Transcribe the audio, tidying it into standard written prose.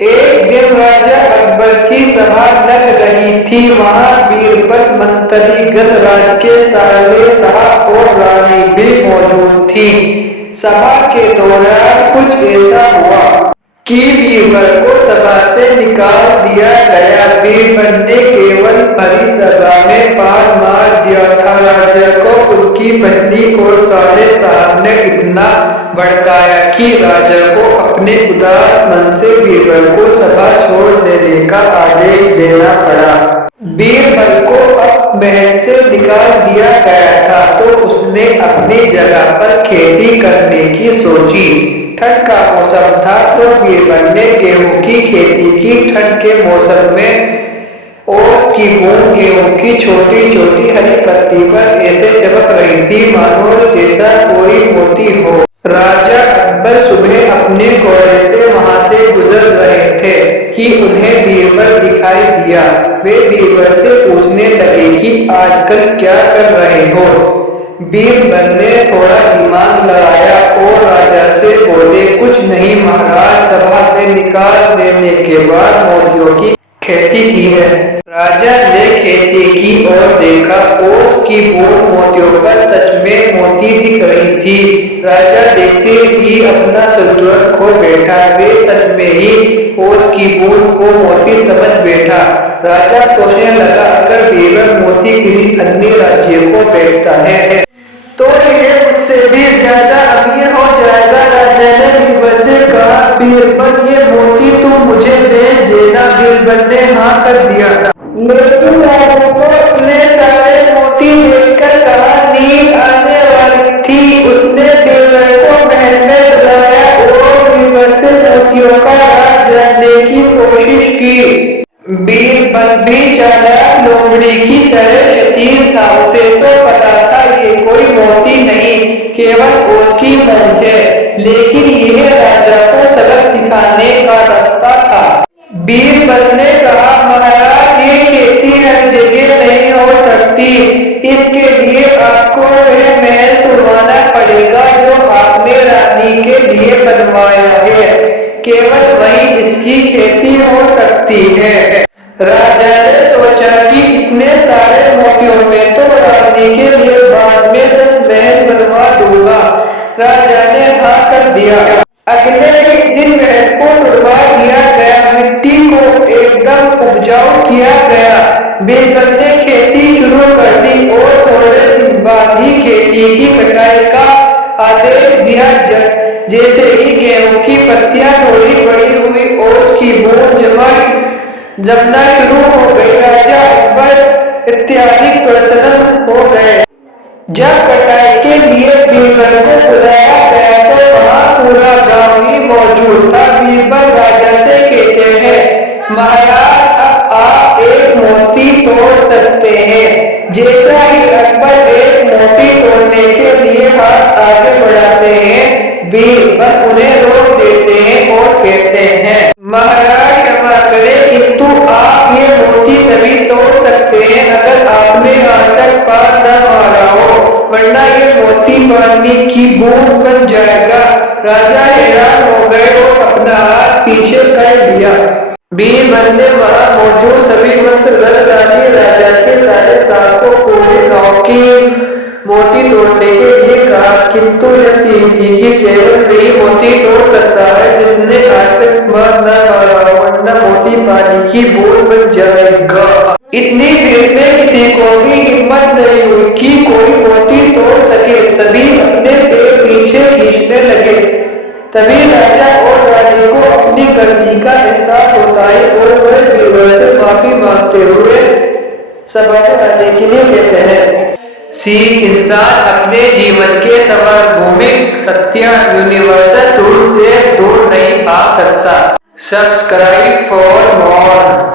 एक दिन राजा अकबर की सभा लग रही थी। वहाँ बीरबल, मंत्रीगण, राज के साले साहब और रानी भी मौजूद थी। सभा के दौरान कुछ ऐसा हुआ कि बीरबल को सभा से निकाल दिया गया। बीरबल ने केवल भरी सभा में पान मार दिया था। राजा को उनकी पत्नी और साले साहब ने इतना भड़काया कि राजा को अपने उदास मन से बीरबल को सभा छोड़ देने का आदेश देना पड़ा। बीरबल को अब महल से निकाल दिया गया था तो उसने अपनी जगह पर खेती करने की सोची। ठंड का मौसम था तो बीरबल ने गेहूं की खेती की। ठंड के मौसम में ओस की बूंद गेहूं की छोटी छोटी हरी पत्ती पर ऐसे चमक रही थी मानो जैसा कोई मोती हो। राजा अकबर सुबह अपने घोड़े से वहां से गुजर रहे थे कि उन्हें बीरबल दिखाई दिया। वे बीरबल से पूछने लगे कि आजकल क्या कर रहे हो। बीरबल ने थोड़ा दिमाग लगाया और राजा से बोले, कुछ नहीं महाराज, सभा से निकाल देने के बाद मोतियों की खेती की है। राजा ने खेती की और देखा ओस की बूंद मोतियों पर सच में मोती दिख रही थी। राजा देखते ही अपना संतुलन खो बैठा। वे सच में ही ओस की बूंद को मोती समझ बैठा। राजा सोचने लगा, अगर बीरबल मोती किसी अन्य राज्य को बेचता है तो यह मुझसे भी ज्यादा अमीर हो जाएगा। राजा ने बीरबल से कहा, बीरबल ये मोती तू मुझे बेच देना। बीरबल ने हाँ कर दिया। लेकिन राजा को अपने सारे मोती देखकर कहा, नींद आने वाली थी। उसने बीरबल को महल में बुलाया और बीरबल से मोतियों का राज जानने की कोशिश की। बीरबल भी चालाक लोमड़ी की तरह शतीन था। उसे तो पता था ये कोई मोती नहीं, केवल ओस की बूंद है। लेकिन यह राजा को सबक सिखाने का रास्ता था। बीरबल ने कहा, महाराज ये खेती हर जगह नहीं हो सकती। इसके लिए आपको वह महल तुड़वाना पड़ेगा जो आपने रानी के लिए बनवाया है। केवल वहीं इसकी खेती हो सकती है। राजा ने सोचा कि इतने सारे मोतियों में तो रानी के लिए बाद में 10 महल बनवा दूंगा। राजा ने हाँ कर दिया। अगले ही दिन महल को तुड़वा दिया गया। मिट्टी को एकदम उपजाऊ किया गया। बीरबल ने खेती शुरू कर दी और थोड़े दिन बाद ही खेती की कटाई का आदेश दिया। जैसे ही गेहूं की पत्तियां थोड़ी बड़ी हुई और उसकी बूंद जमना शुरू हो गई, राजा अकबर इत्यादि प्रसन्न हो गए। जब कटाई के लिए बीरबल को बुलाया गया तो वहाँ पूरा गांव ही मौजूद था। बीरबल राजा से कहते हैं, महाराज अब आप एक मोती तोड़ सकते हैं। जैसा ही अकबर एक मोती तोड़ने के लिए हाथ आगे बढ़ाते हैं, बीरबल उन्हें रोक देते हैं और कहते हैं, महाराज क्षमा करें, किंतु आप ये मोती तभी तोड़ सकते हैं अगर आपने आज तक पान न मारा हो, वरना ये मोती पानी की बूंद बन जाएगा। राजा हैरान हो गए और अपना हाथ पीछे कर लिया। बीरबल ने वहाँ मौजूद सभी मंत्रीगण, रानी, राजा के सारे साहब को पूरे गांव की मोती तोड़ने के लिए कहा, किंतु शर्त यही थी कि केवल वही मोती तोड़ सकता है जिसने आज तक पान न मारा, वरना मोती पानी की बूंद बन जाएगा। इतनी भीड़ में किसी को भी हिम्मत नहीं हुई कि कोई मोती तोड़ सके। सभी अपने पैर पीछे खींचने लगे। तभी राजा और रानी को अपनी गलती का एहसास होता है और वह बीरबल से माफी मांगते हुए सभा में आने के लिए कहते हैं। इंसान अपने जीवन के सार्वभौमिक सत्य यूनिवर्सल ट्रूथ से दूर नहीं भाग सकता। Subscribe for more.